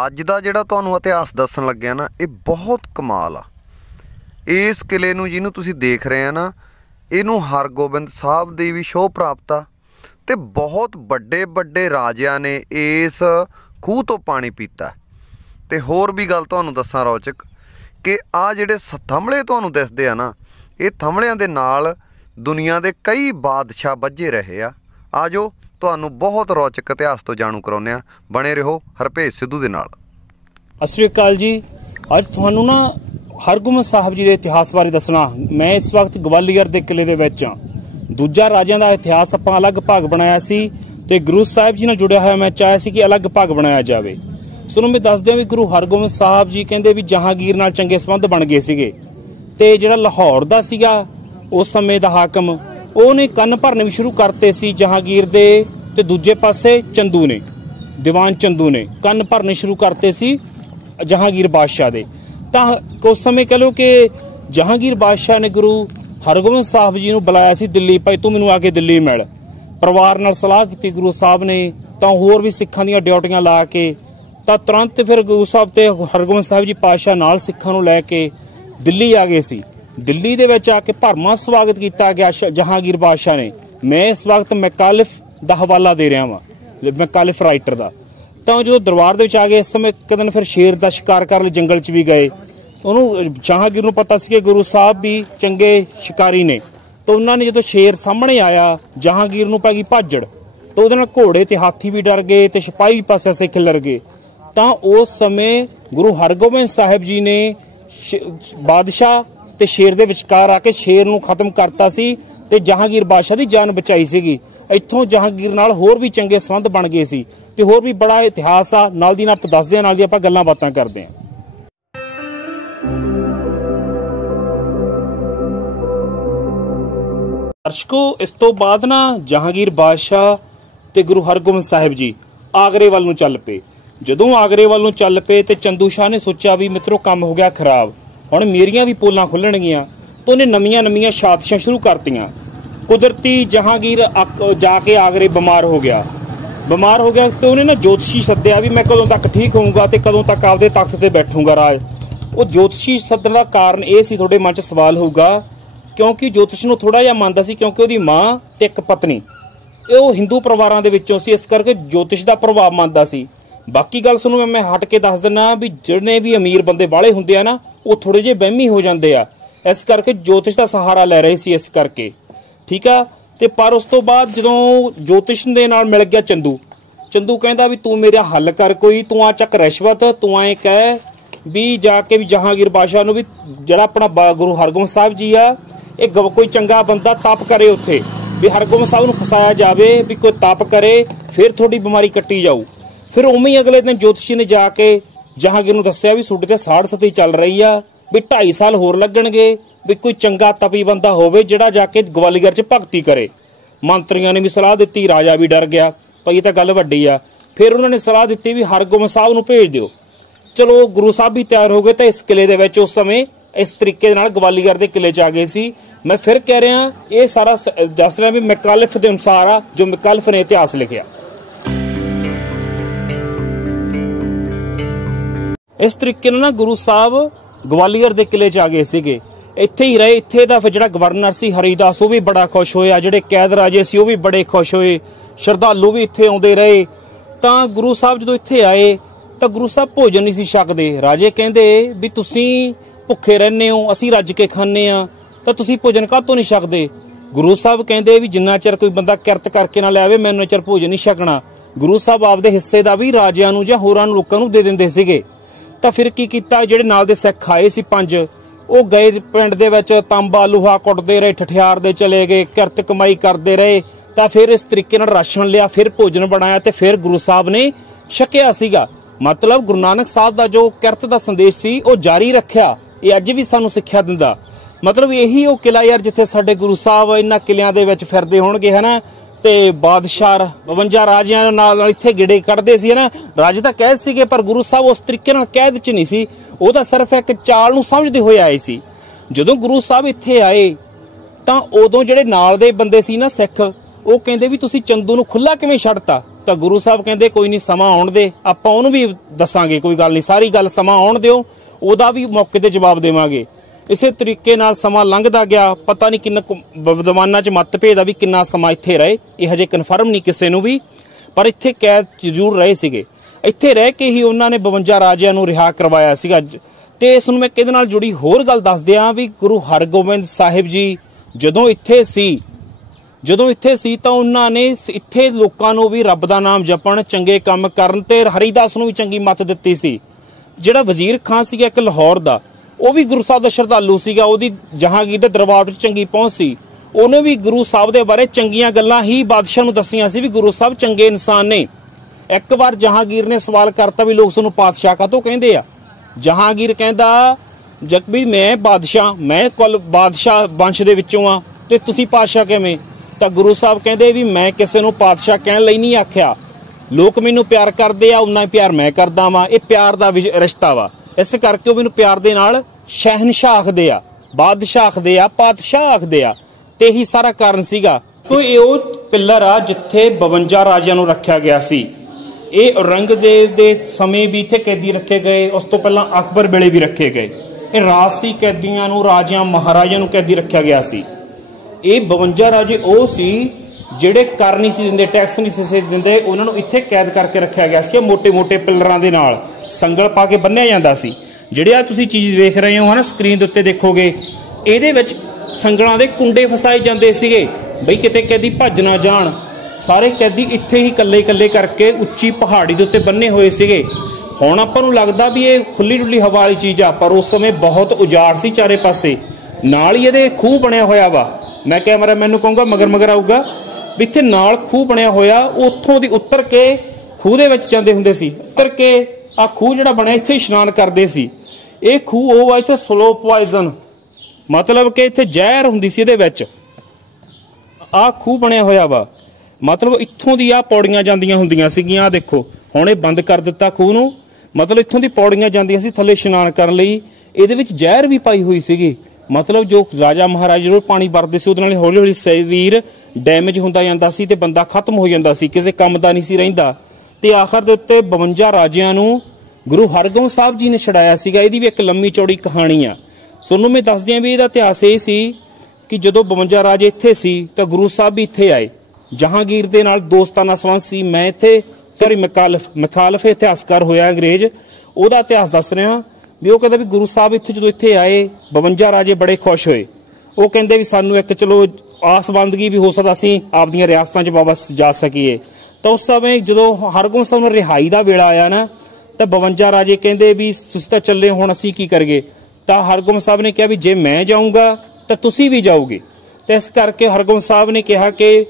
ਅੱਜ ਦਾ ਜਿਹੜਾ ਤੁਹਾਨੂੰ ਇਤਿਹਾਸ ਦੱਸਣ ਲੱਗਿਆ ਨਾ, ਇਹ ਬਹੁਤ ਕਮਾਲ ਆ। ਇਸ ਕਿਲੇ ਨੂੰ ਜਿਹਨੂੰ ਤੁਸੀਂ ਦੇਖ ਰਹੇ ਆ ਨਾ, ਇਹਨੂੰ ਹਰਗੋਬਿੰਦ ਸਾਹਿਬ ਦੀ ਵੀ ਸ਼ੋਅ ਪ੍ਰਾਪਤ ਆ ਤੇ ਬਹੁਤ ਵੱਡੇ ਵੱਡੇ ਰਾਜਿਆਂ ਨੇ ਇਸ ਖੂਹ ਤੋਂ ਪਾਣੀ ਪੀਤਾ। ਤੇ ਹੋਰ ਵੀ ਗੱਲ ਤੁਹਾਨੂੰ ਦੱਸਾਂ ਰੌਚਕ ਕਿ ਆ ਜਿਹੜੇ ਥੰਮਲੇ ਤੁਹਾਨੂੰ ਦਿਸਦੇ ਆ ਨਾ, ਇਹ ਥੰਮਲਿਆਂ ਦੇ ਨਾਲ ਦੁਨੀਆ ਦੇ ਕਈ ਬਾਦਸ਼ਾਹ ਵੱਜੇ ਰਹੇ ਆ। ਆ ਜਾਓ ਤੁਹਾਨੂੰ ਬਹੁਤ ਰੌਚਕ ਇਤਿਹਾਸ ਤੋਂ ਜਾਣੂ ਕਰਾਉਂਦੇ ਆ। ਬਣੇ ਰਹੋ ਹਰਭੇਜ ਸਿੱਧੂ ਦੇ ਨਾਲ। ਸਤਿ ਸ਼੍ਰੀ ਅਕਾਲ ਜੀ। ਅੱਜ ਤੁਹਾਨੂੰ ਨਾ ਹਰਗੋਬਿੰਦ ਸਾਹਿਬ ਜੀ ਦੇ ਇਤਿਹਾਸ ਬਾਰੇ ਦੱਸਣਾ। ਮੈਂ ਇਸ ਵਕਤ ਗਵਾਲੀਅਰ ਦੇ ਕਿਲੇ ਦੇ ਵਿੱਚ ਹਾਂ। ਦੂਜਾ ਰਾਜਿਆਂ ਦਾ ਇਤਿਹਾਸ ਆਪਾਂ ਅਲੱਗ ਭਾਗ ਬਣਾਇਆ ਸੀ ਤੇ ਗੁਰੂ ਸਾਹਿਬ ਜੀ ਨਾਲ ਜੁੜਿਆ ਹੋਇਆ ਮੈਂ ਚਾਹਿਆ ਸੀ ਕਿ ਅਲੱਗ ਭਾਗ ਬਣਾਇਆ ਜਾਵੇ। ਸੋ ਮੈਂ ਦੱਸ ਦਿਆਂ ਵੀ ਗੁਰੂ ਹਰਗੋਬਿੰਦ ਸਾਹਿਬ ਜੀ ਕਹਿੰਦੇ ਵੀ ਜਹਾਂਗੀਰ ਨਾਲ ਚੰਗੇ ਸੰਬੰਧ ਬਣ ਗਏ ਸੀਗੇ ਤੇ ਜਿਹੜਾ ਲਾਹੌਰ ਦਾ ਸੀਗਾ ਉਸ ਸਮੇਂ ਦਾ ਹਾਕਮ, ਉਹਨੇ ਕੰਨ ਭਰਨੇ ਵੀ ਸ਼ੁਰੂ ਕਰਤੇ ਸੀ ਜਹਾਂਗੀਰ ਦੇ। ਤੇ ਦੂਜੇ ਪਾਸੇ ਚੰਦੂ ਨੇ, ਦੀਵਾਨ ਚੰਦੂ ਨੇ ਕੰਨ ਭਰਨੇ ਸ਼ੁਰੂ ਕਰਤੇ ਸੀ ਜਹਾਂਗੀਰ ਬਾਦਸ਼ਾਹ ਦੇ। ਤਾਂ ਉਸ ਸਮੇਂ ਕਹ ਲਓ ਕਿ ਜਹਾਂਗੀਰ ਬਾਦਸ਼ਾਹ ਨੇ ਗੁਰੂ ਹਰਗੋਬਿੰਦ ਸਾਹਿਬ ਜੀ ਨੂੰ ਬੁਲਾਇਆ ਸੀ ਦਿੱਲੀ, ਭਾਈ ਤੂੰ ਮੈਨੂੰ ਆ ਕੇ ਦਿੱਲੀ ਮਿਲ। ਪਰਿਵਾਰ ਨਾਲ ਸਲਾਹ ਕੀਤੀ ਗੁਰੂ ਸਾਹਿਬ ਨੇ, ਤਾਂ ਹੋਰ ਵੀ ਸਿੱਖਾਂ ਦੀਆਂ ਡਿਊਟੀਆਂ ਲਾ ਕੇ ਤਾਂ ਤੁਰੰਤ ਫਿਰ ਗੁਰੂ ਸਾਹਿਬ ਤੇ ਹਰਗੋਬਿੰਦ ਸਾਹਿਬ ਜੀ ਪਾਤਸ਼ਾਹ ਨਾਲ ਸਿੱਖਾਂ ਨੂੰ ਲੈ ਕੇ ਦਿੱਲੀ ਆ ਗਏ ਸੀ। ਦਿੱਲੀ ਦੇ ਵਿੱਚ ਆ ਕੇ ਭਰਵਾਂ ਸਵਾਗਤ ਕੀਤਾ ਗਿਆ ਜਹਾਂਗੀਰ ਬਾਦਸ਼ਾਹ ਨੇ। ਮੈਂ ਇਸ ਵਕਤ ਮੈਕਾਲਿਫ ਦਾ ਹਵਾਲਾ ਦੇ ਰਿਹਾ ਵਾਂ, ਮੈਕਾਲਿਫ ਰਾਈਟਰ ਦਾ। ਤਾਂ ਜਦੋਂ ਦਰਬਾਰ ਦੇ ਵਿੱਚ ਆ ਗਏ, ਇਸ ਸਮੇਂ ਇੱਕ ਦਿਨ ਫਿਰ ਸ਼ੇਰ ਦਾ ਸ਼ਿਕਾਰ ਕਰਨ ਲਈ ਜੰਗਲ 'ਚ ਵੀ ਗਏ। ਉਹਨੂੰ ਜਹਾਂਗੀਰ ਨੂੰ ਪਤਾ ਸੀ ਕਿ ਗੁਰੂ ਸਾਹਿਬ ਵੀ ਚੰਗੇ ਸ਼ਿਕਾਰੀ ਨੇ। ਤਾਂ ਉਹਨਾਂ ਨੇ ਜਦੋਂ ਸ਼ੇਰ ਸਾਹਮਣੇ ਆਇਆ, ਜਹਾਂਗੀਰ ਨੂੰ ਪੈ ਗਈ ਭਾਜੜ। ਤਾਂ ਉਹਦੇ ਨਾਲ ਘੋੜੇ ਤੇ ਹਾਥੀ ਵੀ ਡਰ ਗਏ ਤੇ ਸਿਪਾਹੀ ਵੀ ਪਾਸੇ ਸੇ ਖਿਲਰ ਗਏ। ਤਾਂ ਉਸ ਸਮੇਂ ਗੁਰੂ ਹਰਗੋਬਿੰਦ ਸਾਹਿਬ ਜੀ ਨੇ ਬਾਦਸ਼ਾਹ ਤੇ ਸ਼ੇਰ ਦੇ ਵਿਚਕਾਰ ਆ ਕੇ ਸ਼ੇਰ ਨੂੰ ਖਤਮ ਕਰਤਾ ਸੀ ਤੇ ਜਹਾਂਗੀਰ ਬਾਦਸ਼ਾਹ ਦੀ ਜਾਨ ਬਚਾਈ ਸੀਗੀ। ਇੱਥੋਂ ਜਹਾਂਗੀਰ ਨਾਲ ਹੋਰ ਵੀ ਚੰਗੇ ਸੰਬੰਧ ਬਣ ਗਏ ਸੀ ਤੇ ਹੋਰ ਵੀ ਬੜਾ ਇਤਿਹਾਸ ਆ। ਨਾਲ ਦੀ ਨਾਲ ਆਪਾਂ ਦੱਸਦੇ ਆ, ਨਾਲ ਦੀ ਆਪਾਂ ਗੱਲਾਂ ਬਾਤਾਂ ਕਰਦੇ ਆ। ਦਰਸ਼ਕੋ, ਇਸ ਤੋਂ ਬਾਅਦ ਨਾ ਜਹਾਂਗੀਰ ਬਾਦਸ਼ਾਹ ਤੇ ਗੁਰੂ ਹਰਗੋਬਿੰਦ ਸਾਹਿਬ ਜੀ ਆਗਰੇ ਵੱਲ ਨੂੰ ਚੱਲ ਪਏ। ਜਦੋਂ ਆਗਰੇ ਵੱਲ ਨੂੰ ਚੱਲ ਪਏ ਤੇ ਚੰਦੂ ਸ਼ਾਹ ਨੇ ਸੋਚਿਆ ਵੀ ਮਿੱਤਰੋ ਕੰਮ ਹੋ ਗਿਆ ਖਰਾਬ, ਹੁਣ ਮੇਰੀਆਂ ਵੀ ਪੋਲਾਂ ਖੁੱਲਣਗੀਆਂ। ਤਾਂ ਉਹਨੇ ਨਵੀਆਂ ਸਾਜ਼ਿਸ਼ਾਂ ਸ਼ੁਰੂ ਕਰਤੀਆਂ। ਕੁਦਰਤੀ ਜਹਾਂਗੀਰ ਜਾ ਕੇ ਆਗਰੇ ਬਿਮਾਰ ਹੋ ਗਿਆ ਤੇ ਉਹਨੇ ਨਾ ਜੋਤਸ਼ੀ ਸੱਦਿਆ ਵੀ ਮੈਂ ਕਦੋਂ ਤੱਕ ਠੀਕ ਹੋਊਂਗਾ ਤੇ ਕਦੋਂ ਤੱਕ ਆਪਦੇ ਤਖਤ ਤੇ ਬੈਠੂੰਗਾ ਰਾਜ। ਉਹ ਜੋਤਸ਼ੀ ਸੱਦਣ ਦਾ ਕਾਰਨ ਇਹ ਸੀ, ਤੁਹਾਡੇ ਮਨ 'ਚ ਸਵਾਲ ਹੋਊਗਾ, ਕਿਉਂਕਿ ਜੋਤਿਸ਼ ਨੂੰ ਥੋੜਾ ਜਿਹਾ ਮੰਨਦਾ ਸੀ, ਕਿਉਂਕਿ ਉਹਦੀ ਮਾਂ ਤੇ ਇੱਕ ਪਤਨੀ ਉਹ ਹਿੰਦੂ ਪਰਿਵਾਰਾਂ ਦੇ ਵਿੱਚੋਂ ਸੀ, ਇਸ ਕਰਕੇ ਜੋਤਿਸ਼ ਦਾ ਪ੍ਰਭਾਵ ਮੰਨਦਾ ਸੀ। ਬਾਕੀ ਗੱਲ ਤੁਹਾਨੂੰ ਮੈਂ ਹਟ ਕੇ ਦੱਸ ਦਿੰਦਾ ਵੀ ਜਿਹੜੇ ਵੀ ਅਮੀਰ ਬੰਦੇ ਬਾਹਲੇ ਹੁੰਦੇ ਆ ਨਾ, ਉਹ ਥੋੜੇ ਜਿਹੇ ਵਹਿਮੀ ਹੋ ਜਾਂਦੇ ਆ, ਇਸ ਕਰਕੇ ਜੋਤਿਸ਼ ਦਾ ਸਹਾਰਾ ਲੈ ਰਹੇ ਸੀ ਇਸ ਕਰਕੇ, ਠੀਕ ਆ। ਤੇ ਪਰ ਉਸ ਤੋਂ ਬਾਅਦ ਜਦੋਂ ਜੋਤਿਸ਼ ਦੇ ਨਾਲ ਮਿਲ ਗਿਆ ਚੰਦੂ ਕਹਿੰਦਾ ਵੀ ਤੂੰ ਮੇਰਾ ਹੱਲ ਕਰ ਕੋਈ, ਤੂੰ ਆ ਚੱਕ ਰਿਸ਼ਵਤ, ਤੂੰ ਐ ਕਹਿ ਵੀ ਜਾ ਕੇ ਵੀ ਜਹਾਂਗੀਰ ਬਾਦਸ਼ਾਹ ਨੂੰ ਵੀ ਜਿਹੜਾ ਆਪਣਾ ਗੁਰੂ ਹਰਗੋਬਿੰਦ ਸਾਹਿਬ ਜੀ ਆ, ਇਹ ਕੋਈ ਚੰਗਾ ਬੰਦਾ ਤਪ ਕਰੇ ਉੱਥੇ, ਵੀ ਹਰਗੋਬਿੰਦ ਸਾਹਿਬ ਨੂੰ ਫਸਾਇਆ ਜਾਵੇ, ਵੀ ਕੋਈ ਤਪ ਕਰੇ ਫਿਰ ਤੁਹਾਡੀ ਬਿਮਾਰੀ ਕੱਟੀ ਜਾਊ। ਫਿਰ ਉਵੇਂ ਹੀ ਅਗਲੇ ਦਿਨ ਜੋਤਸ਼ੀ ਨੇ ਜਾ ਕੇ ਜਹਾਂਗੀਰ ਨੂੰ ਦੱਸਿਆ ਵੀ ਤੁਹਾਡੇ ਤੇ ਸਾੜ ਸਤੀ ਚੱਲ ਰਹੀ ਆ, ਵੀ 2.5 ਸਾਲ ਹੋਰ ਲੱਗਣਗੇ, ਵੀ ਕੋਈ ਚੰਗਾ ਤਪੀ ਬੰਦਾ ਹੋਵੇ ਜਿਹੜਾ ਜਾ ਕੇ ਗਵਾਲੀਅਰ 'ਚ ਭਗਤੀ ਕਰੇ। ਮੰਤਰੀਆਂ ਨੇ ਵੀ ਸਲਾਹ ਦਿੱਤੀ, ਰਾਜਾ ਵੀ ਡਰ ਗਿਆ, ਭਾਈ ਇਹ ਤਾਂ ਗੱਲ ਵੱਡੀ ਆ। ਫਿਰ ਉਹਨਾਂ ਨੇ ਸਲਾਹ ਦਿੱਤੀ ਵੀ ਹਰਗੋਬਿੰਦ ਸਾਹਿਬ ਨੂੰ ਭੇਜ ਦਿਓ। ਚਲੋ ਗੁਰੂ ਸਾਹਿਬ ਵੀ ਤਿਆਰ ਹੋ ਗਏ ਤਾਂ ਇਸ ਕਿਲੇ ਦੇ ਵਿੱਚ ਉਸ ਸਮੇਂ ਇਸ ਤਰੀਕੇ ਦੇ ਨਾਲ ਗਵਾਲੀਅਰ ਦੇ ਕਿਲੇ 'ਚ ਆ ਗਏ ਸੀ। ਮੈਂ ਫਿਰ ਕਹਿ ਰਿਹਾ, ਇਹ ਸਾਰਾ ਦੱਸ ਰਿਹਾ ਵੀ ਮੈਕਾਲਿਫ ਦੇ ਅਨੁਸਾਰ ਆ, ਜੋ ਮੈਕਾਲਿਫ ਨੇ ਇਤਿਹਾਸ ਲਿਖਿਆ। ਇਸ ਤਰੀਕੇ ਨਾਲ ਨਾ ਗੁਰੂ ਸਾਹਿਬ ਗਵਾਲੀਅਰ ਦੇ ਕਿਲੇ 'ਚ ਆ ਗਏ ਸੀਗੇ, ਇੱਥੇ ਹੀ ਰਹੇ। ਇੱਥੇ ਦਾ ਫਿਰ ਜਿਹੜਾ ਗਵਰਨਰ ਸੀ ਹਰੀਦਾਸ, ਉਹ ਵੀ ਬੜਾ ਖੁਸ਼ ਹੋਇਆ। ਜਿਹੜੇ ਕੈਦ ਰਾਜੇ ਸੀ ਉਹ ਵੀ ਬੜੇ ਖੁਸ਼ ਹੋਏ। ਸ਼ਰਧਾਲੂ ਵੀ ਇੱਥੇ ਆਉਂਦੇ ਰਹੇ। ਤਾਂ ਗੁਰੂ ਸਾਹਿਬ ਜਦੋਂ ਇੱਥੇ ਆਏ ਤਾਂ ਗੁਰੂ ਸਾਹਿਬ ਭੋਜਨ ਨਹੀਂ ਸੀ ਛਕਦੇ। ਰਾਜੇ ਕਹਿੰਦੇ ਵੀ ਤੁਸੀਂ ਭੁੱਖੇ ਰਹਿੰਦੇ ਹੋ, ਅਸੀਂ ਰੱਜ ਕੇ ਖਾਂਦੇ ਆ, ਤਾਂ ਤੁਸੀਂ ਭੋਜਨ ਕਾਹਤੋਂ ਨਹੀਂ ਛਕਦੇ? ਗੁਰੂ ਸਾਹਿਬ ਕਹਿੰਦੇ ਵੀ ਜਿੰਨਾ ਚਿਰ ਕੋਈ ਬੰਦਾ ਕਿਰਤ ਕਰਕੇ ਨਾ ਲਿਆਵੇ, ਮੈਂ ਉਨਾ ਚਿਰ ਭੋਜਨ ਨਹੀਂ ਛਕਣਾ। ਗੁਰੂ ਸਾਹਿਬ ਆਪਦੇ ਹਿੱਸੇ ਦਾ ਵੀ ਰਾਜਿਆਂ ਨੂੰ ਜਾਂ ਹੋਰਾਂ ਨੂੰ ਲੋਕਾਂ ਨੂੰ ਦੇ ਦਿੰਦੇ ਸੀਗੇ। ਤਾਂ ਫਿਰ ਕੀ ਕੀਤਾ, ਜਿਹੜੇ ਨਾਲ ਦੇ ਸਿੱਖ ਆਏ ਸੀ 5, ਉਹ ਗਏ ਪਿੰਡ ਦੇ ਵਿੱਚ ਤਾਂਬਾ ਲੋਹਾ ਕੁੱਟਦੇ ਰਹੇ, ਠਠਿਆਰਦੇ ਚਲੇ ਗਏ, ਕਿਰਤ ਕਮਾਈ ਕਰਦੇ ਰਹੇ। ਤਾਂ ਫਿਰ ਇਸ ਤਰੀਕੇ ਨਾਲ ਰਾਸ਼ਨ ਲਿਆ, ਫਿਰ ਭੋਜਨ ਬਣਾਇਆ ਤੇ ਫਿਰ ਗੁਰੂ ਸਾਹਿਬ ਨੇ ਛਕਿਆ ਸੀਗਾ। ਮਤਲਬ ਗੁਰੂ ਨਾਨਕ ਸਾਹਿਬ ਦਾ ਜੋ ਕਿਰਤ ਦਾ ਸੰਦੇਸ਼ ਸੀ ਉਹ ਜਾਰੀ ਰੱਖਿਆ। ਇਹ ਅੱਜ ਵੀ ਸਾਨੂੰ ਸਿੱਖਿਆ ਦਿੰਦਾ। ਮਤਲਬ ਇਹੀ ਉਹ ਕਿਲਾ ਯਾਰ ਜਿੱਥੇ ਸਾਡੇ ਗੁਰੂ ਸਾਹਿਬ ਇਹਨਾਂ ਕਿਲਿਆਂ ਦੇ ਵਿੱਚ ਫਿਰਦੇ ਹੋਣਗੇ, ਹਨਾ, ਤੇ ਬਾਦਸ਼ਾਹ 52 ਰਾਜਿਆਂ ਨਾਲ ਇੱਥੇ ਗਿੜੇ ਕੱਢਦੇ ਸੀ, ਹਨਾ। ਰਾਜੇ ਤਾਂ ਕੈਦ ਸੀਗੇ ਪਰ ਗੁਰੂ ਸਾਹਿਬ ਉਸ ਤਰੀਕੇ ਨਾਲ ਕੈਦ 'ਚ ਨਹੀਂ ਸੀ, ਉਹ ਤਾਂ ਸਿਰਫ ਇੱਕ ਚਾਲ ਨੂੰ ਸਮਝਦੇ ਹੋਏ ਆਏ ਸੀ। ਜਦੋਂ ਗੁਰੂ ਸਾਹਿਬ ਇੱਥੇ ਆਏ ਤਾਂ ਉਦੋਂ ਜਿਹੜੇ ਨਾਲ ਦੇ ਬੰਦੇ ਸੀ ਨਾ ਸਿੱਖ, ਉਹ ਕਹਿੰਦੇ ਵੀ ਤੁਸੀਂ ਚੰਦੂ ਨੂੰ ਖੁੱਲਾ ਕਿਵੇਂ ਛੱਡਤਾ? ਤਾਂ ਗੁਰੂ ਸਾਹਿਬ ਕਹਿੰਦੇ ਕੋਈ ਨਹੀਂ, ਸਮਾਂ ਆਉਣ ਦੇ, ਆਪਾਂ ਉਹਨੂੰ ਵੀ ਦੱਸਾਂਗੇ, ਕੋਈ ਗੱਲ ਨਹੀਂ, ਸਾਰੀ ਗੱਲ ਸਮਾਂ ਆਉਣ ਦਿਓ, ਉਹਦਾ ਵੀ ਮੌਕੇ ਤੇ ਜਵਾਬ ਦੇਵਾਂਗੇ। ਇਸੇ ਤਰੀਕੇ ਨਾਲ ਸਮਾਂ ਲੰਘਦਾ ਗਿਆ। ਪਤਾ ਨਹੀਂ ਕਿੰਨਾ ਵਿਦਵਾਨਾਂ 'ਚ ਮਤਭੇਦ ਆ ਵੀ ਕਿੰਨਾ ਸਮਾਂ ਇੱਥੇ ਰਹੇ, ਇਹ ਹਜੇ ਕਨਫਰਮ ਨਹੀਂ ਕਿਸੇ ਨੂੰ ਵੀ, ਪਰ ਇੱਥੇ ਕੈਦ ਜ਼ਰੂਰ ਰਹੇ ਸੀਗੇ। ਇੱਥੇ ਰਹਿ ਕੇ ਹੀ ਉਹਨਾਂ ਨੇ 52 ਰਾਜਿਆਂ ਨੂੰ ਰਿਹਾ ਕਰਵਾਇਆ ਸੀਗਾ। ਤੇ ਇਸ ਨੂੰ ਮੈਂ ਕਿਹਦੇ ਨਾਲ ਜੁੜੀ ਹੋਰ ਗੱਲ ਦੱਸ ਦਿਆਂ ਵੀ ਗੁਰੂ ਹਰਗੋਬਿੰਦ ਸਾਹਿਬ ਜੀ ਜਦੋਂ ਇੱਥੇ ਸੀ ਤਾਂ ਉਹਨਾਂ ਨੇ ਇੱਥੇ ਲੋਕਾਂ ਨੂੰ ਵੀ ਰੱਬ ਦਾ ਨਾਮ ਜਪਣ, ਚੰਗੇ ਕੰਮ ਕਰਨ, ਤੇ ਹਰੀਦਾਸ ਨੂੰ ਵੀ ਚੰਗੀ ਮੱਤ ਦਿੱਤੀ ਸੀ। ਜਿਹੜਾ ਵਜ਼ੀਰ ਖਾਨ ਸੀਗਾ ਇੱਕ ਲਾਹੌਰ ਦਾ, ਉਹ ਵੀ ਗੁਰੂ ਸਾਹਿਬ ਦਾ ਸ਼ਰਧਾਲੂ ਸੀਗਾ, ਉਹਦੀ ਜਹਾਂਗੀਰ ਦੇ ਦਰਬਾਰ ਵਿੱਚ ਚੰਗੀ ਪਹੁੰਚ ਸੀ। ਉਹਨੇ ਵੀ ਗੁਰੂ ਸਾਹਿਬ ਦੇ ਬਾਰੇ ਚੰਗੀਆਂ ਗੱਲਾਂ ਹੀ ਬਾਦਸ਼ਾਹ ਨੂੰ ਦੱਸੀਆਂ ਸੀ ਵੀ ਗੁਰੂ ਸਾਹਿਬ ਚੰਗੇ ਇਨਸਾਨ ਨੇ। ਇੱਕ ਵਾਰ ਜਹਾਂਗੀਰ ਨੇ ਸਵਾਲ ਕਰਤਾ ਵੀ ਲੋਕ ਸਾਨੂੰ ਪਾਤਸ਼ਾਹ ਕਾਹਤੋਂ ਕਹਿੰਦੇ ਆ। ਜਹਾਂਗੀਰ ਕਹਿੰਦਾ ਵੀ ਮੈਂ ਬਾਦਸ਼ਾਹ, ਮੈਂ ਕੁਲ ਬਾਦਸ਼ਾਹ ਵੰਸ਼ ਦੇ ਵਿੱਚੋਂ ਆ, ਤੇ ਤੁਸੀਂ ਪਾਤਸ਼ਾਹ ਕਿਵੇਂ? ਤਾਂ ਗੁਰੂ ਸਾਹਿਬ ਕਹਿੰਦੇ ਵੀ ਮੈਂ ਕਿਸੇ ਨੂੰ ਪਾਤਸ਼ਾਹ ਕਹਿਣ ਲਈ ਨਹੀਂ ਆਖਿਆ, ਲੋਕ ਮੈਨੂੰ ਪਿਆਰ ਕਰਦੇ ਆ, ਉਨਾ ਹੀ ਪਿਆਰ ਮੈਂ ਕਰਦਾ ਵਾਂ, ਇਹ ਪਿਆਰ ਦਾ ਰਿਸ਼ਤਾ ਵਾ, ਇਸ ਕਰਕੇ ਉਹ ਮੈਨੂੰ ਪਿਆਰ ਦੇ ਨਾਲ ਸ਼ਹਿਨਸ਼ਾਹ ਆਖਦੇ ਆ, ਬਾਦਸ਼ਾਹ ਆਖਦੇ ਆ, ਪਾਤਸ਼ਾਹ ਆਖਦੇ ਆ। ਤੇ ਇਹੀ ਸਾਰਾ ਕਾਰਨ ਸੀਗਾ। ਤੋ ਇਹ ਉਹ ਪਿੱਲਰ ਆ ਜਿੱਥੇ 52 ਰਾਜਿਆਂ ਨੂੰ ਰੱਖਿਆ ਗਿਆ ਸੀ। ਇਹ ਔਰੰਗਜ਼ੇਬ ਦੇ ਸਮੇਂ ਵੀ ਇੱਥੇ ਕੈਦੀ ਰੱਖੇ ਗਏ, ਉਸ ਤੋਂ ਪਹਿਲਾਂ ਅਕਬਰ ਵੇਲੇ ਵੀ ਰੱਖੇ ਗਏ। ਇਹ ਰਾਜਸੀ ਕੈਦੀਆਂ ਨੂੰ, ਰਾਜਿਆਂ ਮਹਾਰਾਜਿਆਂ ਨੂੰ ਕੈਦੀ ਰੱਖਿਆ ਗਿਆ ਸੀ। ਇਹ 52 ਰਾਜੇ ਉਹ ਸੀ ਜਿਹੜੇ ਕਰ ਨਹੀਂ ਸੀ ਦਿੰਦੇ, ਟੈਕਸ ਨਹੀਂ ਸੀ ਦਿੰਦੇ, ਉਹਨਾਂ ਨੂੰ ਇੱਥੇ ਕੈਦ ਕਰਕੇ ਰੱਖਿਆ ਗਿਆ ਸੀ। ਮੋਟੇ-ਮੋਟੇ ਪਿੱਲਰਾਂ ਦੇ ਨਾਲ ਸੰਗਲ ਪਾ ਕੇ ਬੰਨਿਆ ਜਾਂਦਾ ਸੀ। ਜਿਹੜੇ ਆ ਤੁਸੀਂ ਚੀਜ਼ ਵੇਖ ਰਹੇ ਹੋ ਨਾ ਸਕਰੀਨ ਦੇ ਉੱਤੇ ਦੇਖੋਗੇ, ਇਹਦੇ ਵਿੱਚ ਸੰਗਲਾਂ ਦੇ ਕੁੰਡੇ ਫਸਾਏ ਜਾਂਦੇ ਸੀਗੇ ਬਈ ਕਿਤੇ ਕੈਦੀ ਭੱਜ ਨਾ ਜਾਣ। ਸਾਰੇ ਕੈਦੀ ਇੱਥੇ ਹੀ ਇਕੱਲੇ ਕਰਕੇ ਉੱਚੀ ਪਹਾੜੀ ਦੇ ਉੱਤੇ ਬੰਨੇ ਹੋਏ ਸੀਗੇ। ਹੁਣ ਆਪਾਂ ਨੂੰ ਲੱਗਦਾ ਵੀ ਇਹ ਖੁੱਲੀ ਡੁੱਲੀ ਹਵਾ ਵਾਲੀ ਚੀਜ਼ ਆ, ਪਰ ਉਸ ਸਮੇਂ ਬਹੁਤ ਉਜਾੜ ਸੀ ਚਾਰੇ ਪਾਸੇ। ਨਾਲ ਹੀ ਇਹਦੇ ਖੂਹ ਬਣਿਆ ਹੋਇਆ ਵਾ। ਮੈਂ ਕੈਮਰਾ ਮੈਨੂੰ ਕਹੂੰਗਾ ਮਗਰ ਆਊਗਾ ਵੀ ਇੱਥੇ ਨਾਲ ਖੂਹ ਬਣਿਆ ਹੋਇਆ, ਉੱਥੋਂ ਦੀ ਉਤਰ ਕੇ ਖੂਹ ਦੇ ਵਿੱਚ ਜਾਂਦੇ ਹੁੰਦੇ ਸੀ। ਉਤਰ ਕੇ ਆ ਖੂਹ ਜਿਹੜਾ ਬਣਿਆ ਇੱਥੇ ਇਸ਼ਨਾਨ ਕਰਦੇ ਸੀ। ਇਹ ਖੂਹ ਉਹ ਆ, ਇੱਥੇ ਸਲੋ ਪੋਇਜ਼ਨ, ਮਤਲਬ ਕਿ ਇੱਥੇ ਜ਼ਹਿਰ ਹੁੰਦੀ ਸੀ ਇਹਦੇ ਵਿੱਚ। ਆ ਖੂਹ ਬਣਿਆ ਹੋਇਆ ਵਾ, ਮਤਲਬ ਇੱਥੋਂ ਦੀ ਆ ਪੌੜੀਆਂ ਜਾਂਦੀਆਂ ਹੁੰਦੀਆਂ ਸੀਗੀਆਂ। ਆ ਦੇਖੋ ਹੁਣ ਇਹ ਬੰਦ ਕਰ ਦਿੱਤਾ ਖੂਹ ਨੂੰ, ਮਤਲਬ ਇੱਥੋਂ ਦੀ ਪੌੜੀਆਂ ਜਾਂਦੀਆਂ ਸੀ ਥੱਲੇ ਇਸ਼ਨਾਨ ਕਰਨ ਲਈ। ਇਹਦੇ ਵਿੱਚ ਜ਼ਹਿਰ ਵੀ ਪਾਈ ਹੋਈ ਸੀਗੀ, ਮਤਲਬ ਜੋ ਰਾਜਾ ਮਹਾਰਾਜਾ ਜਦੋਂ ਪਾਣੀ ਵਰਦੇ ਸੀ ਉਹਦੇ ਨਾਲ ਹੌਲੀ-ਹੌਲੀ ਸਰੀਰ ਡੈਮੇਜ ਹੁੰਦਾ ਜਾਂਦਾ ਸੀ ਤੇ ਬੰਦਾ ਖਤਮ ਹੋ ਜਾਂਦਾ ਸੀ, ਕਿਸੇ ਕੰਮ ਦਾ ਨਹੀਂ ਸੀ ਰਹਿੰਦਾ। ਤੇ ਆਖਰ ਦੇ ਉੱਤੇ 52 ਰਾਜਿਆਂ ਨੂੰ ਗੁਰੂ ਹਰਗੋਬਿੰਦ ਸਾਹਿਬ ਜੀ ਨੇ ਛਡਾਇਆ ਸੀਗਾ। ਇਹਦੀ ਵੀ ਇੱਕ ਲੰਮੀ ਚੌੜੀ ਕਹਾਣੀ ਆ। ਤੁਹਾਨੂੰ ਮੈਂ ਦੱਸਦੀ ਹਾਂ ਵੀ ਇਹਦਾ ਇਤਿਹਾਸ ਇਹ ਸੀ ਕਿ ਜਦੋਂ 52 ਰਾਜੇ ਇੱਥੇ ਸੀ ਤਾਂ ਗੁਰੂ ਸਾਹਿਬ ਵੀ ਇੱਥੇ ਆਏ। ਜਹਾਂਗੀਰ ਦੇ ਨਾਲ ਦੋਸਤਾਨਾ ਸੰਬੰਧ ਸੀ। ਮੈਂ ਇੱਥੇ ਮੁਖਾਲਫ ਇਤਿਹਾਸਕਾਰ ਹੋਇਆ ਅੰਗਰੇਜ਼, ਉਹਦਾ ਇਤਿਹਾਸ ਦੱਸ ਰਿਹਾ ਵੀ ਉਹ ਕਹਿੰਦਾ ਵੀ ਗੁਰੂ ਸਾਹਿਬ ਜਦੋਂ ਇੱਥੇ ਆਏ 52 ਰਾਜੇ ਬੜੇ ਖੁਸ਼ ਹੋਏ। ਉਹ ਕਹਿੰਦੇ ਵੀ ਸਾਨੂੰ ਇੱਕ ਚਲੋ ਆਸਬੰਦਗੀ ਵੀ ਹੋ ਸਕਦਾ ਅਸੀਂ ਆਪਦੀਆਂ ਰਿਆਸਤਾਂ 'ਚ ਵਾਪਸ ਜਾ ਸਕੀਏ। ਤਾਂ ਉਸ ਸਮੇਂ ਜਦੋਂ ਹਰਗੋਬਿੰਦ ਸਾਹਿਬ ਨੂੰ ਰਿਹਾਈ ਦਾ ਵੇਲਾ ਆਇਆ ਨਾ, ਤਾਂ 52 ਰਾਜੇ ਕਹਿੰਦੇ ਵੀ ਤੁਸੀਂ ਤਾਂ ਚੱਲੇ, ਹੁਣ ਅਸੀਂ ਕੀ ਕਰੀਏ? ਤਾਂ ਹਰਗੋਬਿੰਦ ਸਾਹਿਬ ਨੇ ਕਿਹਾ ਵੀ ਜੇ ਮੈਂ ਜਾਊਂਗਾ ਤਾਂ ਤੁਸੀਂ ਵੀ ਜਾਓਗੇ। ਤੇ ਇਸ ਕਰਕੇ ਹਰਗੋਬਿੰਦ ਸਾਹਿਬ ਨੇ ਕਿਹਾ ਕਿ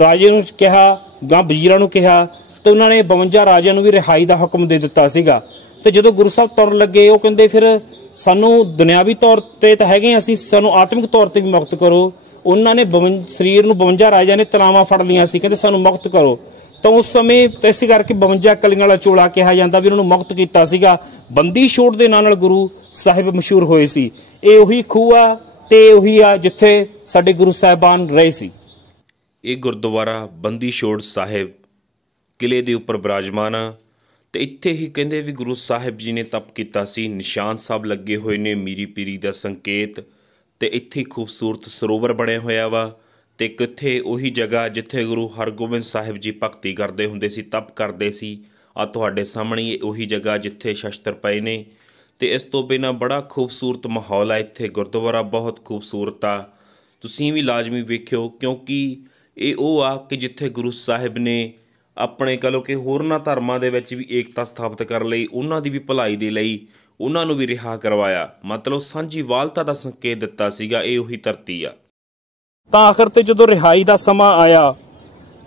ਰਾਜੇ ਨੂੰ ਕਿਹਾ, ਗਾਂ ਵਜ਼ੀਰਾਂ ਨੂੰ ਕਿਹਾ, ਤੇ ਉਹਨਾਂ ਨੇ 52 ਰਾਜਿਆਂ ਨੂੰ ਵੀ ਰਿਹਾਈ ਦਾ ਹੁਕਮ ਦੇ ਦਿੱਤਾ ਸੀਗਾ। ਤੇ ਜਦੋਂ ਗੁਰੂ ਸਾਹਿਬ ਤੁਰਨ ਲੱਗੇ, ਉਹ ਕਹਿੰਦੇ ਫਿਰ ਸਾਨੂੰ ਦੁਨਿਆਵੀ ਤੌਰ ਤੇ ਤਾਂ ਹੈਗੇ ਅਸੀਂ, ਸਾਨੂੰ ਆਤਮਿਕ ਤੌਰ ਤੇ ਵੀ ਮੁਕਤ ਕਰੋ। ਉਹਨਾਂ ਨੇ ਸਰੀਰ ਨੂੰ 52 ਰਾਜਿਆਂ ਨੇ ਤਲਾਵਾਂ ਫੜ ਲਈਆਂ ਸੀ, ਕਹਿੰਦੇ ਸਾਨੂੰ ਮੁਕਤ ਕਰੋ। ਤਾਂ ਉਸ ਸਮੇਂ ਇਸੇ ਕਰਕੇ 52 ਕਲੀਆਂ ਵਾਲਾ ਚੋਲਾ ਕਿਹਾ ਜਾਂਦਾ ਵੀ ਉਹਨਾਂ ਨੂੰ ਮੁਕਤ ਕੀਤਾ ਸੀਗਾ। ਬੰਦੀ ਛੋੜ ਦੇ ਨਾਂ ਨਾਲ ਗੁਰੂ ਸਾਹਿਬ ਮਸ਼ਹੂਰ ਹੋਏ ਸੀ। ਇਹ ਉਹੀ ਖੂਹ ਆ ਤੇ ਉਹੀ ਆ ਜਿੱਥੇ ਸਾਡੇ ਗੁਰੂ ਸਾਹਿਬਾਨ ਰਹੇ ਸੀ। ਇਹ ਗੁਰਦੁਆਰਾ ਬੰਦੀ ਛੋੜ ਸਾਹਿਬ ਕਿਲੇ ਦੇ ਉੱਪਰ ਬਿਰਾਜਮਾਨ ਆ ਤੇ ਇੱਥੇ ਹੀ ਕਹਿੰਦੇ ਵੀ ਗੁਰੂ ਸਾਹਿਬ ਜੀ ਨੇ ਤਪ ਕੀਤਾ ਸੀ। ਨਿਸ਼ਾਨ ਸਾਹਿਬ ਲੱਗੇ ਹੋਏ ਨੇ, ਮੀਰੀ ਪੀਰੀ ਦਾ ਸੰਕੇਤ, ਤੇ ਇੱਥੇ ਖੂਬਸੂਰਤ ਸਰੋਵਰ ਬਣਿਆ ਹੋਇਆ ਵਾ। ਤੇ ਕਿੱਥੇ ਉਹੀ ਜਗ੍ਹਾ ਜਿੱਥੇ ਗੁਰੂ ਹਰਗੋਬਿੰਦ ਸਾਹਿਬ ਜੀ ਭਗਤੀ ਕਰਦੇ ਹੁੰਦੇ ਸੀ, ਤਪ ਕਰਦੇ ਸੀ। ਆ ਤੁਹਾਡੇ ਸਾਹਮਣੇ ਉਹੀ ਜਗ੍ਹਾ ਜਿੱਥੇ ਸ਼ਸਤਰ ਪਏ ਨੇ। ਤੇ ਇਸ ਤੋਂ ਬਿਨਾਂ ਬੜਾ ਖੂਬਸੂਰਤ ਮਾਹੌਲ ਆ ਇੱਥੇ। ਗੁਰਦੁਆਰਾ ਬਹੁਤ ਖੂਬਸੂਰਤ ਆ, ਤੁਸੀਂ ਵੀ ਲਾਜ਼ਮੀ ਵੇਖਿਓ, ਕਿਉਂਕਿ ਇਹ ਉਹ ਆ ਕਿ ਜਿੱਥੇ ਗੁਰੂ ਸਾਹਿਬ ਨੇ ਆਪਣੇ ਕਹ ਲਓ ਕਿ ਹੋਰਨਾਂ ਧਰਮਾਂ ਦੇ ਵਿੱਚ ਵੀ ਏਕਤਾ ਸਥਾਪਿਤ ਕਰਨ ਲਈ, ਉਹਨਾਂ ਦੀ ਵੀ ਭਲਾਈ ਦੇ ਲਈ ਉਹਨਾਂ ਨੂੰ ਵੀ ਰਿਹਾ ਕਰਵਾਇਆ। ਮਤਲਬ ਸਾਂਝੀ ਵਾਲਤਾ ਦਾ ਸੰਕੇਤ ਦਿੱਤਾ ਸੀਗਾ। ਇਹ ਉਹੀ ਧਰਤੀ ਆ। ਤਾਂ ਆਖਰ ਤੇ ਜਦੋਂ ਰਿਹਾਈ ਦਾ ਸਮਾਂ ਆਇਆ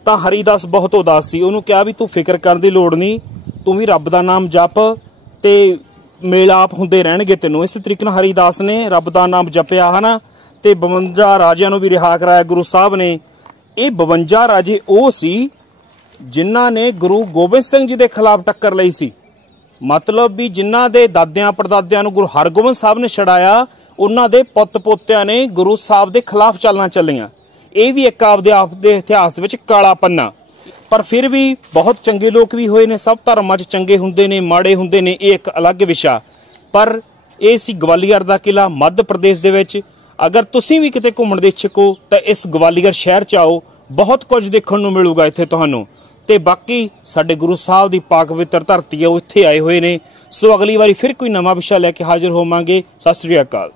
ਤਾਂ ਹਰੀਦਾਸ ਬਹੁਤ ਉਦਾਸ ਸੀ। ਉਹਨੂੰ ਕਿਹਾ ਵੀ ਤੂੰ ਫਿਕਰ ਕਰਨ ਦੀ ਲੋੜ ਨਹੀਂ, ਤੂੰ ਵੀ ਰੱਬ ਦਾ ਨਾਮ ਜਪ ਤੇ ਮੇਲਾਪ ਹੁੰਦੇ ਰਹਿਣਗੇ ਤੈਨੂੰ। ਇਸ ਤਰੀਕੇ ਨਾਲ ਹਰੀਦਾਸ ਨੇ ਰੱਬ ਦਾ ਨਾਮ ਜਪਿਆ ਹੈ ਨਾ, ਤੇ 52 ਰਾਜਿਆਂ ਨੂੰ ਵੀ ਰਿਹਾ ਕਰਾਇਆ ਗੁਰੂ ਸਾਹਿਬ ਨੇ। ਇਹ 52 ਰਾਜੇ ਉਹ ਸੀ ਜਿਨ੍ਹਾਂ ਨੇ ਗੁਰੂ ਗੋਬਿੰਦ ਸਿੰਘ ਜੀ ਦੇ ਖਿਲਾਫ ਟੱਕਰ ਲਈ ਸੀ। ਮਤਲਬ ਵੀ ਜਿਨ੍ਹਾਂ ਦੇ ਦਾਦਿਆਂ ਪੜਦਾਦਿਆਂ ਨੂੰ ਗੁਰੂ ਹਰਗੋਬਿੰਦ ਸਾਹਿਬ ਨੇ ਛਡਾਇਆ, ਉਹਨਾਂ ਦੇ ਪੁੱਤ ਪੋਤਿਆਂ ਨੇ ਗੁਰੂ ਸਾਹਿਬ ਦੇ ਖਿਲਾਫ ਚਾਲਾਂ ਚੱਲੀਆਂ। ਇਹ ਵੀ ਇੱਕ ਆਪਦੇ ਇਤਿਹਾਸ ਦੇ ਵਿੱਚ ਕਾਲਾ ਪੰਨਾ। ਪਰ ਫਿਰ ਵੀ ਬਹੁਤ ਚੰਗੇ ਲੋਕ ਵੀ ਹੋਏ ਨੇ। ਸਭ ਧਰਮਾਂ 'ਚ ਚੰਗੇ ਹੁੰਦੇ ਨੇ, ਮਾੜੇ ਹੁੰਦੇ ਨੇ, ਇਹ ਇੱਕ ਅਲੱਗ ਵਿਸ਼ਾ। ਪਰ ਇਹ ਸੀ ਗਵਾਲੀਅਰ ਦਾ ਕਿਲਾ ਮੱਧ ਪ੍ਰਦੇਸ਼ ਦੇ ਵਿੱਚ। ਅਗਰ ਤੁਸੀਂ ਵੀ ਕਿਤੇ ਘੁੰਮਣ ਦੇ ਇੱਛੁਕ ਹੋ ਤਾਂ ਇਸ ਗਵਾਲੀਅਰ ਸ਼ਹਿਰ 'ਚ ਆਓ, ਬਹੁਤ ਕੁਝ ਦੇਖਣ ਨੂੰ ਮਿਲੂਗਾ ਇੱਥੇ ਤੁਹਾਨੂੰ। ਤੇ ਬਾਕੀ ਸਾਡੇ ਗੁਰੂ ਸਾਹਿਬ ਦੀ ਪਾਕ ਪਵਿੱਤਰ ਧਰਤੀ ਹੈ, ਉਹ ਇੱਥੇ ਆਏ ਹੋਏ ਨੇ। ਸੋ ਅਗਲੀ ਵਾਰੀ ਫਿਰ ਕੋਈ ਨਵਾਂ ਵਿਸ਼ਾ ਲੈ ਕੇ ਹਾਜ਼ਰ ਹੋਵਾਂਗੇ। ਸਤਿ ਸ੍ਰੀ ਅਕਾਲ।